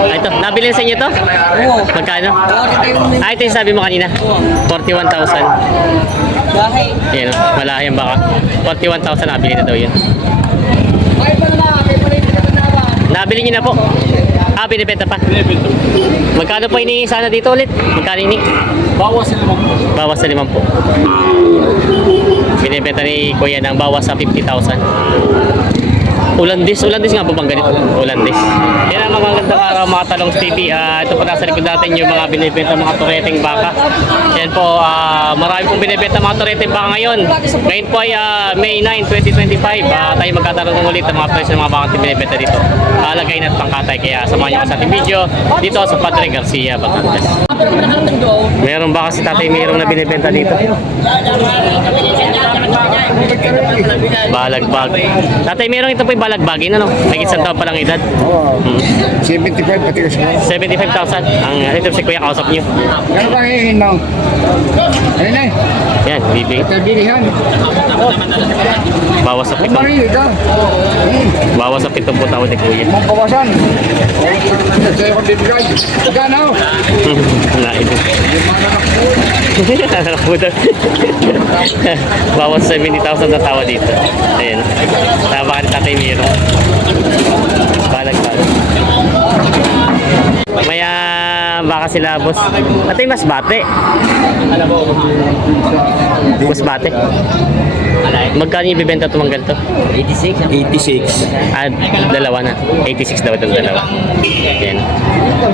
Ito, nabili sa inyo to? Oo. Magkano? 40 Ito yung sabi mo kanina. 41,000. Lahi. Yan, malaki yung baka. 41,000 nabili na daw yun. Nabili niyo na po. Binibenta pa. Magkano po ini sana dito ulit? Magkano ini? Bawas sa 5 po. Bawas sa 5 po. Binibenta ni Kuya ng bawas sa 50,000. Ulandis nga po bang ganito? Ulandis. Yan ang mga magandang araw mga Talong TV. Ito po nasa likod natin yung mga binibenta mga tureteng baka. Yan po, marami pong binibenta mga tureteng baka ngayon. Ngayon po ay May 9, 2025. Tayo magkatanong ulit ng mga presyo ng mga baka binibenta dito. Lagayin at pangkatay. Kaya samahan nyo ko sa ating video dito sa Padre Garcia, Batangas. Meron ba kasi tatay mayroong na binibenta dito? Balagbag. Tatay mayroong ito po yung balagbagin, ano? May isang taon pa lang edad. 75 pati kasi. 75,000. Ang ito si Kuya kausap niyo. Gano'n ba hingin mo? Ayun na. Yan, bibig. Ito bilihan. Bawas sa Ang pitong. marili ka. Bawas sa pitong po tawad ni Kuya. Mong kawasan. Sa'yo ko bibigay. Gano'n? Wala ito. Anak po daw. Bawas 70,000 na tawa dito. Ayan. Tama ka ni tatay mayroong. Balag-balag. May baka sila boss. Atay mas bate. Mas bate. Magkano yung ibibenta ito mga ganito? 86. Dalawa na. 86 daw itong dalawa. Yan.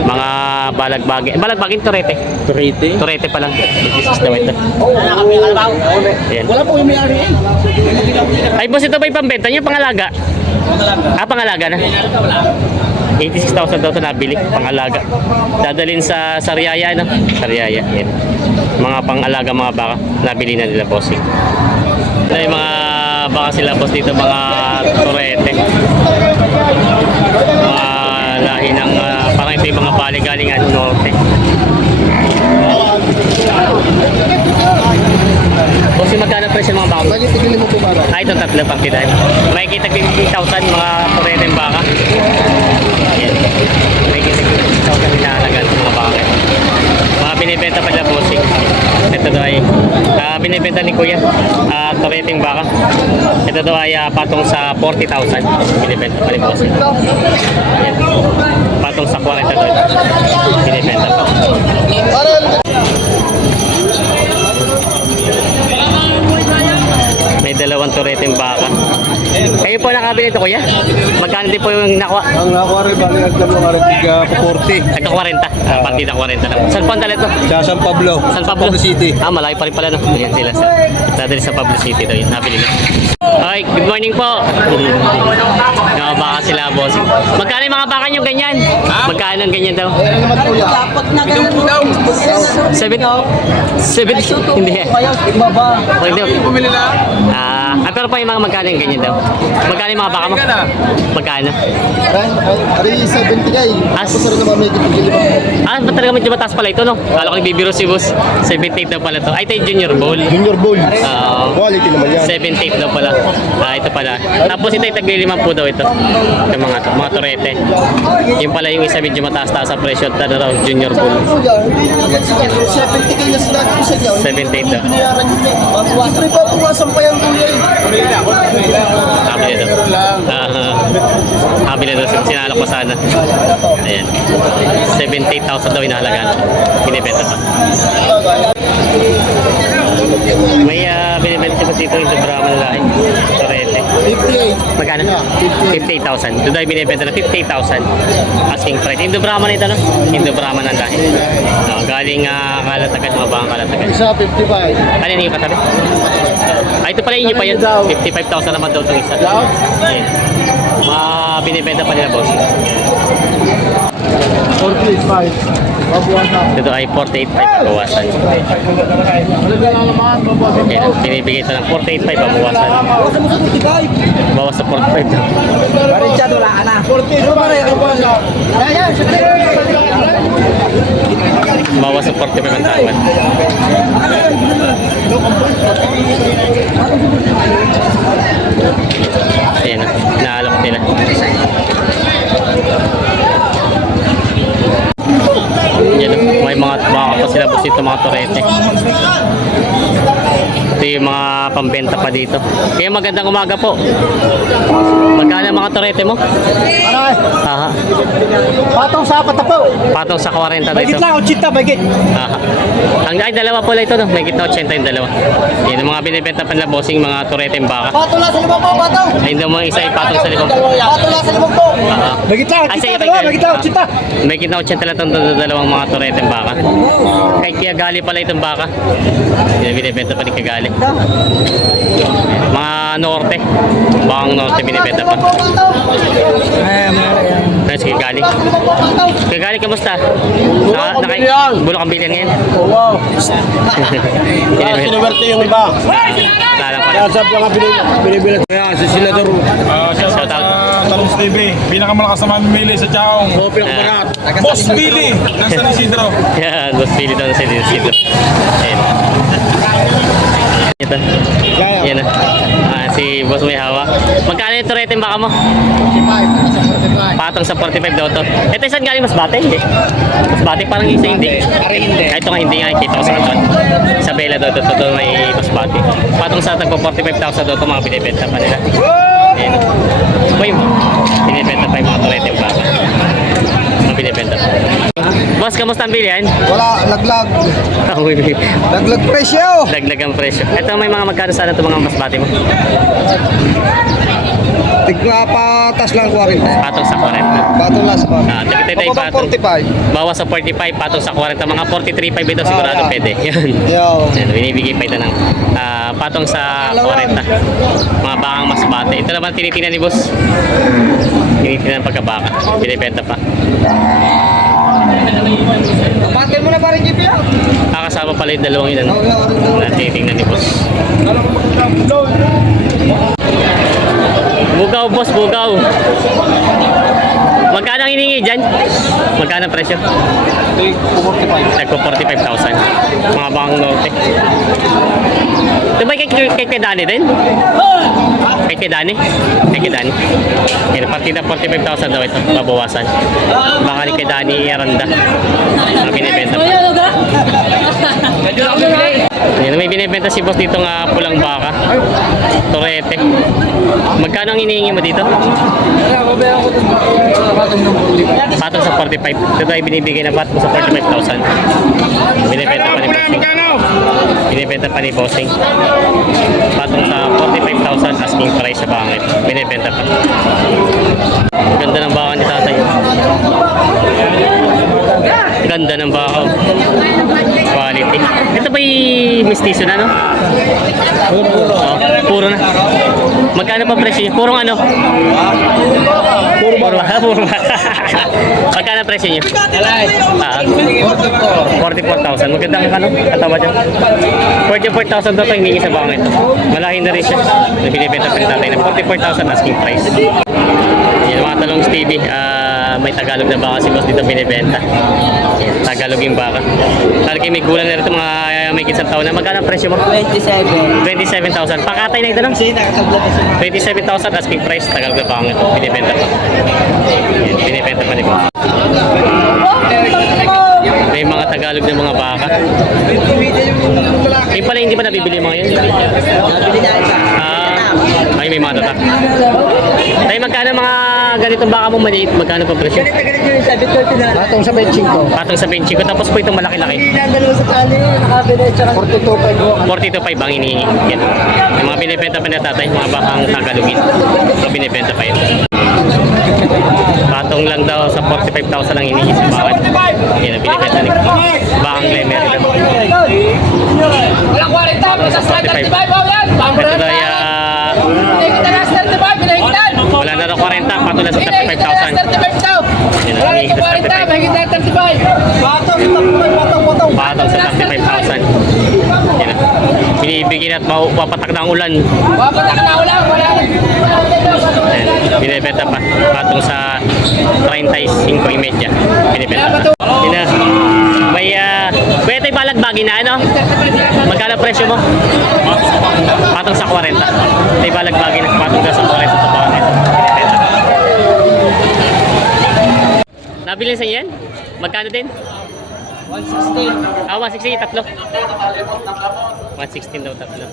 Mga balagbagin. Balagbagin turete. Turete pa lang. 86 daw ito. Yan. Wala po yung may-ari eh. Ay boss, ito ba yung pambenta niyo? Pangalaga? Pangalaga na. 86,000 daw ito nabili. Pangalaga. Dadalhin sa Sariaya, no? Sariaya. Yan. Mga pangalaga mga baka. Nabili na nila bossing. Ito yung mga baka sila boss dito. Mga turete. Mga lahi ng parang ito yung mga baligalingan norte. Boss, magkano presyo mga baka? Lagi tigilin mo po ba? Ito tatlo pang kita. May kita 50,000 mga tureteng baka. Ayan. May kita 50,000 inahalagan sa mga baka. Mga binibenta pa nila bossing. Ito daw ay binibenta ni Kuya. Tureteng baka. Ito daw ay patong sa 40,000. Binibenta pa ni bossing. Ayan. Patong sa 40 daw. Binibenta pa. May dalawang tureteng baka. Kayo po nakabili ito, Kuya? Magkano din po yung nakuha? Ang nakuha rin, bali ang dalawa rin, tiga 40. Nagka 40. Partida 40 lang. Saan po ang dala ito? Sa San Pablo. San Pablo City. Malaki pa rin pala, no? Ayan sila. Dadali sa Pablo City daw yun. Nabili na. Okay, good morning po. Mga baka sila, boss. Magkano yung mga baka nyo ganyan? Magkano ang ganyan daw? Dapat na ganun. 7? Hindi. Kayo, ibaba. Hindi. Bumili lang. Pero pa yung mga magkano yung ganyan daw? Magkano yung mga baka mo? Magkano? Ari 70 kay. As- Gusto rin naman may kitigilin mo. Ba't talaga medyo mataas pala ito, no? Kala ko nagbibiro si boss. 78 daw pala to. Ay, ito yung junior bowl. Junior Bowl. Quality naman yan. 78 daw pala. Ito pala. Tapos ito yung tagli-5 po daw ito. Yung mga turete. Yung pala yung isa medyo mataas-taas sa presyo. Ito daw, junior bull. 70 kay na sila ko sa inyo. 78 daw. Binayaran nyo na. Siyempre pa puwasan pa yung kuya. Sabi nito. Sabi nito, sinalak ko sana. Ayan. 78,000 daw inahalagaan. Binibenta pa. May binibenta pa dito yung Brahma na lahi. Turete. 58. Magkano? 58,000. Doon tayo binibenta na 58,000. Asking price. Indo Brahman ito, no? Indo Brahman ang lahi. Galing Kalatagan, mga bang Kalatagan. Isa 55. Ano yung katabi? Ito pala inyo pa yun. 55,000 naman daw itong isa. Ayan. Binibenta pa nila, boss. 45. Babuwasan. Ito ay 48,500 bawasan. Ayan. Binibigay ito ng 48,500 bawasan. Bawas sa 45 daw. Richard, wala ka na. 40. Bawas sa 45 ang tawad. Ayan, naalok nila. mga baka pa sila boss dito, mga torete. Ito yung mga pambenta pa dito. Kaya magandang umaga po. Magkano ang mga torete mo? Aha. Patong sa apat na po. Patong sa 40 Bagit dito. lang, o chita, bagit. Aha. Ay, dalawa po lang ito, no? May kita 80 yung dalawa. Yan, ang mga binibenta pa nila bossing, mga torete yung baka. Patong lang sa limang po, patong. Ay, hindi mo isa ipatong sa libang. Patong lang sa limang po. Aha. Bagit lang, Ah, chita, sige, dalawa, bagay. bagit lang, chita. May kita 80 lang itong dalawang mga torete yung baka. Kay Kiagali pala itong baka. Yan, binibenta pa ni Kiagali. Mga norte. Bakang norte binibenta pa. Ayun, si Kiagali. Kiagali, kamusta? Bulok ang bilihan ngayon. Wow. Binibenta. Sinuwerte yung iba. Talang pala. Kaya sabi nga binibilat. Kaya si Senador. Shout out sa Talons TV. Pinakamalakas na mamimili sa Chaong. Boss Billy ng San Isidro. Yan, boss pili doon sa dito. Ayun. Ito. Yan na. Si boss may hawak. Magkano yung turete yung baka mo? Patong sa 45 daw to. Ito saan galing Masbate? Hindi. Masbate parang isa hindi. Ito nga hindi nga kita ko sa katon. Sa Bella daw to. Ito may Masbate. Patong sa tagpo 45,000 daw to mga binibenta pa nila. Ayan. Uy, binibenta pa yung mga turete yung baka. Mga binibenta pa. Boss, kamusta ang bilihan? Wala, laglag. Laglag presyo. Dagdag ang presyo. Ito may mga magkano sana ito mga Masbate mo? Tigna patas lang 40. Patong sa 40. Patong lang sa 40. Tigitay Pababa patong. 45. Bawas sa 45, patong sa 40. Mga 43.5 ito sigurado pwede. Yan. Yo. Yan, binibigay pa ito ng patong sa 40. Mga bakang Masbate. Ito naman tinitingnan ni boss. Tinitingnan pagkabaka. Binibenta pa. Patay mo na pa rin, Jeep, yan. Kasama pala yung dalawang yun. Na tinitingnan ni boss. Bugaw, boss, bugaw. Magkano ang hiningi dyan? Magkano ang presyo? Nagpo 45,000. Mga bakang norte. Ito ba kay Dani din? Kay Dani? Kay Dani. Yan, partida 45,000 daw ito. Mabawasan. Baka ni kay Dani Aranda. Ang binibenta pa. Yan, may binibenta si boss dito nga pulang baka. Torete. Magkano ang hinihingi mo dito? Patong sa 45. Ito tayo binibigay na patong sa 45,000. Binibenta pa ni Bossing. Binibenta pa ni Bossing. Patong sa 45,000 asking price sa bangit. Binibenta pa. Ganda ng baka ni tatay. Ganda ng baka. Quality. Ito ba yung mistiso na, no? Oh, puro na. Magkano pa presyo niyo? Purong ano? Puro ba? Magkano presyo niyo? 44,000. Magandang ano? Katawa dyan. 44,000 daw ito hindi sa bangit. Malaking na rin siya. Binibenta pa rin tatay na 44,000 asking price. Yan mga talong TV. May Tagalog na baka si boss dito binibenta. Yan, Tagalog yung baka. Talaga may gulang na rin ito mga may kitsang taon na. Magkano ang presyo mo? 27,000. Pakatay na ito lang. 27,000 asking price. Tagalog na baka ito. Binibenta pa. Yan, binibenta pa ni boss. May mga Tagalog na mga baka. Yung pala hindi pa nabibili mga yun. Ay, may mga tatak. Tayo magkano mga ganitong baka mo maliit? Magkano pa presyo? Patong sa 25. Patong sa 25. Tapos po itong malaki-laki. Dalawa sa tali, nakabili, tsaka 42.5. 42.5 ang hinihingi. Yan. Yung mga binibenta pa na tatay, mga bakang Tagalogin. Mga binibenta pa yun. Patong lang daw sa 45,000 ang hinihingi sa bakit. Yan ang binibenta ni bakang Lemer. Walang 40, sa 35 yan. Ito daw wala na daw 40, patong na sa 35,000. 35 daw. Yan ang Wala hinihingi na sa 40, 35. mahigit na 35. Patong sa 35,000. Yan. Binibigyan at mapapatak na ang ulan. Wapatak na ulang, wala na. Ayan, binibenta pa. Patong sa 35.5. Binibenta pa. Yun na. May, kuya ito'y balagbagi na, ano? Magkano presyo mo? Patong sa 40. Ito'y balagbagi na. Patong sa 40 sa baka nito. Binibenta pa. Nabili sa yan? Magkano din? 160. 160, tatlo. 116 daw tatlo.